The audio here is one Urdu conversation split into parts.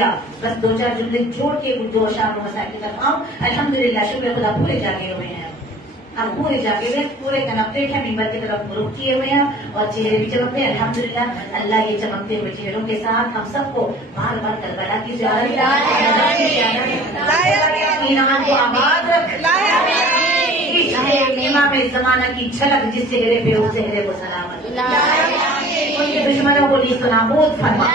کیا. بس 2-4 جملے جوڑ کے دو اشعار و مسائل کی طرف آؤں. الحمدللہ شکر خدا پورے جاگے ہوئے ہیں. ہم پورے جاگے ہوئے پورے کنپتے ہیں, ممبر کی طرف رخ کیے ہوئے ہیں اور چہرے بھی چمکتے ہیں. الحمدللہ اللہ یہ چمکتے ہوئے چہروں کے ساتھ ہم سب کو بار بار کربلا کی زیارت ایمان کو آباد رکھ, امام زمانہ کی جھلک جس چہرے پہ اس چہرے کو سلامت, ان کے دشمنوں کو نیست و نابود فرما.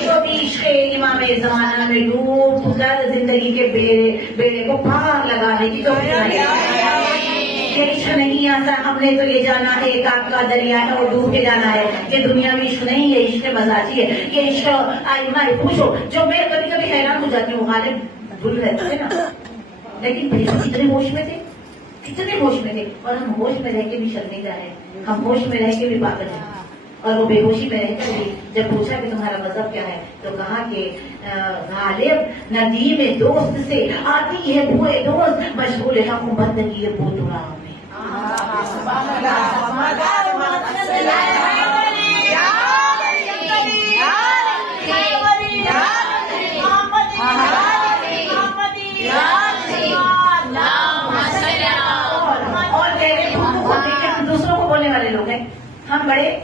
جو بھی عشق امام زمانہ میں ڈوب کر زندگی کے بیڑے کو پار لگانے کی یہ عشق نہیں آتا. ہم نے تو یہ جانا ہے ایک آگ کا دریا ہے اور ڈوب کے جانا ہے. یہ دنیا میں عشق نہیں, یہ عشق مزاجی ہے. یہ عشق آئمہ پوچھو, جو میں کبھی کبھی حیران ہو جاتی ہوں. غالب بھول رہتے تھے نا, لیکن پھر کتنے ہوش میں تھے, کتنے ہوش میں تھے. اور ہم ہوش میں رہ کے بھی شرمندہ ہیں, ہم ہوش میں رہ کے بھی پاگل ہیں. اور وہ بے ہوشی میں رہ کر بھی جب پوچھا کہ تمہارا مذہب کیا ہے تو کہا کہ غالب ندیم دوست سے آتی ہے بوئے دوست, مشغول حق بندگی بو ترا میں. دوسروں کو بولنے والے لوگ ہیں, ہم بڑے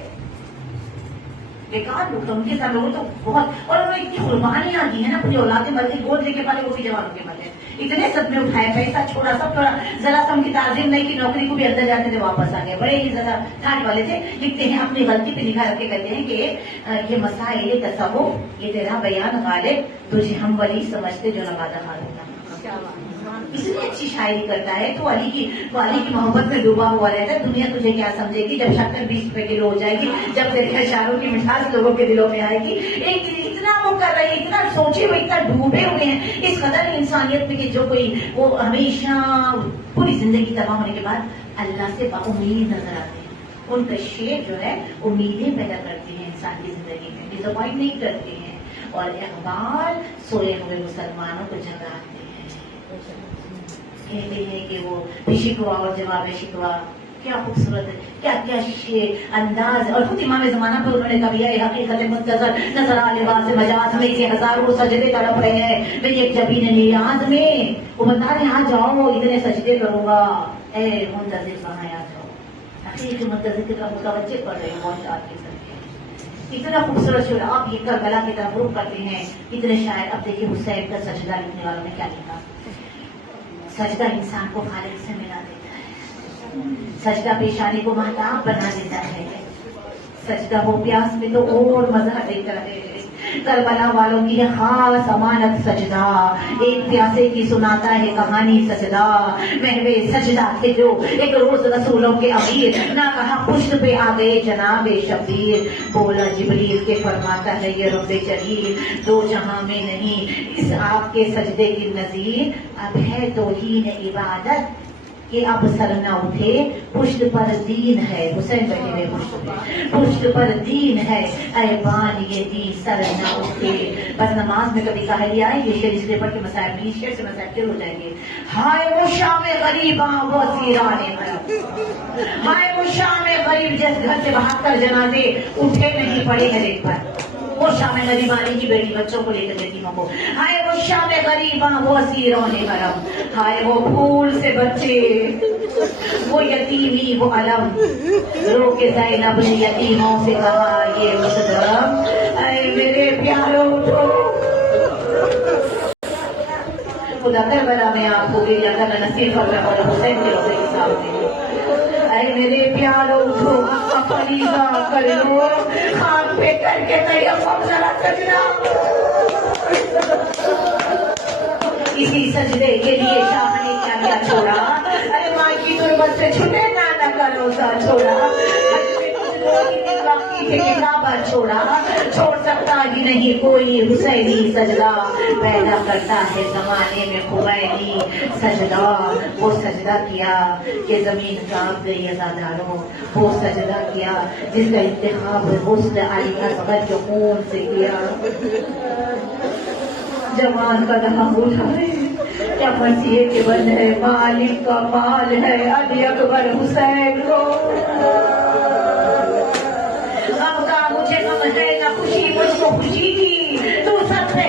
بیکار لوگ. ان کے ساتھ لوگوں تو بہت, اور انہوں نے اتنی قربانیاں دی ہیں نا, اپنی اولادیں مرے, گود لے کے پالے, وہ بھی جوانوں کے مرے, اتنے صدمے اٹھائے, پیسہ چھوڑا, سب چھوڑا, ذرا سا ان کی تعظیم نہیں کی, نوکری کو بھی اندر جاتے تھے واپس آ گئے. بڑے ہی زیادہ ٹھاٹ والے تھے. لکھتے ہیں اپنی غلطی پہ نکھار رکھ کے کہتے ہیں کہ یہ مسائل یہ تصوف یہ تیرا بیان غالب, تجھے ہم ولی سمجھتے جو نوازا معلوم. اس لیے اچھی شاعری کرتا ہے تو علی کی محبت میں ڈوبا ہوا رہتا ہے. دنیا تجھے کیا سمجھے گی جب شکر 20 روپے کلو ہو جائے گی, جب تیرے اشاروں کی مٹھاس لوگوں کے دلوں میں آئے گی. ایک اتنا وہ کر رہے ہیں, اتنا سوچے ہوئے, اتنا ڈوبے ہوئے ہیں اس قدر انسانیت میں کہ جو کوئی وہ ہمیشہ پوری زندگی تباہ ہونے کے بعد اللہ سے امید نظر آتے ہیں. ان کا شعر جو ہے امیدیں پیدا کرتے ہیں انسان کی زندگی میں, ڈس اپوائنٹ نہیں کرتے ہیں, اور اقبال سوئے ہوئے مسلمانوں کو جگاتے ہیں. کہتے ہیں کہ وہ شکوا اور جواب شکوا کیا خوبصورت ہے, کیا کیا انداز. اور خود امام زمانہ پر انہوں نے کبھی ہے حقیقت منتظر نظر لباس مجاز میں سے ہزاروں سجدے تڑپ رہے ہیں میں ایک جبین نیاز میں. وہ بتا رہے آ جاؤ اتنے سجدے کروں گا, اے منتظر وہاں آ جاؤ. حقیقت منتظر کی طرف متوجہ پڑ رہے ہیں بہت شاعر کے ساتھ. اتنا خوبصورت شعر. آپ یہ کربلا کی طرف رخ کرتے ہیں اتنے شاعر. اب دیکھیے حسین کا سجدہ لکھنے والوں نے کیا لکھا. سجدہ انسان کو خالق سے ملا دیتا ہے, سجدہ پیشانی کو مہتاب بنا دیتا ہے, سجدہ ہو پیاس میں تو اور مزہ دیتا ہے. کربلا والوں کی خاص امانت سجدہ, ایک پیاسے کی سناتا ہے کہانی سجدہ. محوے سجدہ تھے جو ایک روز رسولوں کے امیر, نہ کہا پشت پہ آ گئے جناب شبیر. بولا جبریل کے فرماتا ہے یہ رب جلیل, دو جہاں میں نہیں اس آپ کے سجدے کی نظیر. اب ہے توہین عبادت کہ اب سر نہ اٹھے, پشت پر دین ہے. حسین بیٹھے ہوئے پشت پر دین ہے, اے بان یہ دین سر نہ اٹھے. بس نماز میں کبھی کہا لیا ہے یہ شعر اس لیے پڑھ کے مسائل میں شعر سے مسائل ہو جائیں گے. ہائے وہ شام غریباں وہ سیران غریب, ہائے وہ شام غریب جس گھر سے 72 جنازے اٹھے نہیں پڑے ہیں ایک بار. وہ شام غریبانی کی بیٹی بچوں کو لے کر دیتی ہوں وہ. ہائے وہ شام غریباں وہ اسیران حرم, ہائے وہ پھول سے بچے وہ یتیمی وہ علم. رو کے زینب نے یتیموں سے کہا یہ مصدرم, اے میرے پیاروں اٹھو. خدا کربلا میں آپ کو گریا کرنا نصیب فرمائے اور حسین کے روزے کے سامنے. اے میرے پیاروں اٹھو فریضہ کر لو, خاک پہ کر کے تیمم ذرا سجدہ. اسی سجدے کے لیے شاہ نے کیا کیا چھوڑا, ارے ماں کی تربت سے چھٹے نانا کا روزہ چھوڑا. کتابہ چھوڑا, چھوڑ سکتا ہی نہیں کوئی حسینی سجدہ. پیدا کرتا ہے زمانے میں خمینی سجدہ. وہ سجدہ کیا کہ زمین کانپ گئی عزاداروں, وہ سجدہ کیا جس کا انتخاب حسن علی اصغر کے خون سے کیا. جوان کا دہم اٹھائے کیا مرثیے کے بند ہے, مالک کا مال ہے علی اکبر حسین کو. غم کا مجھے غم ہے نہ خوشی مجھ کو خوشی تھی, تو سب سے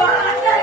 72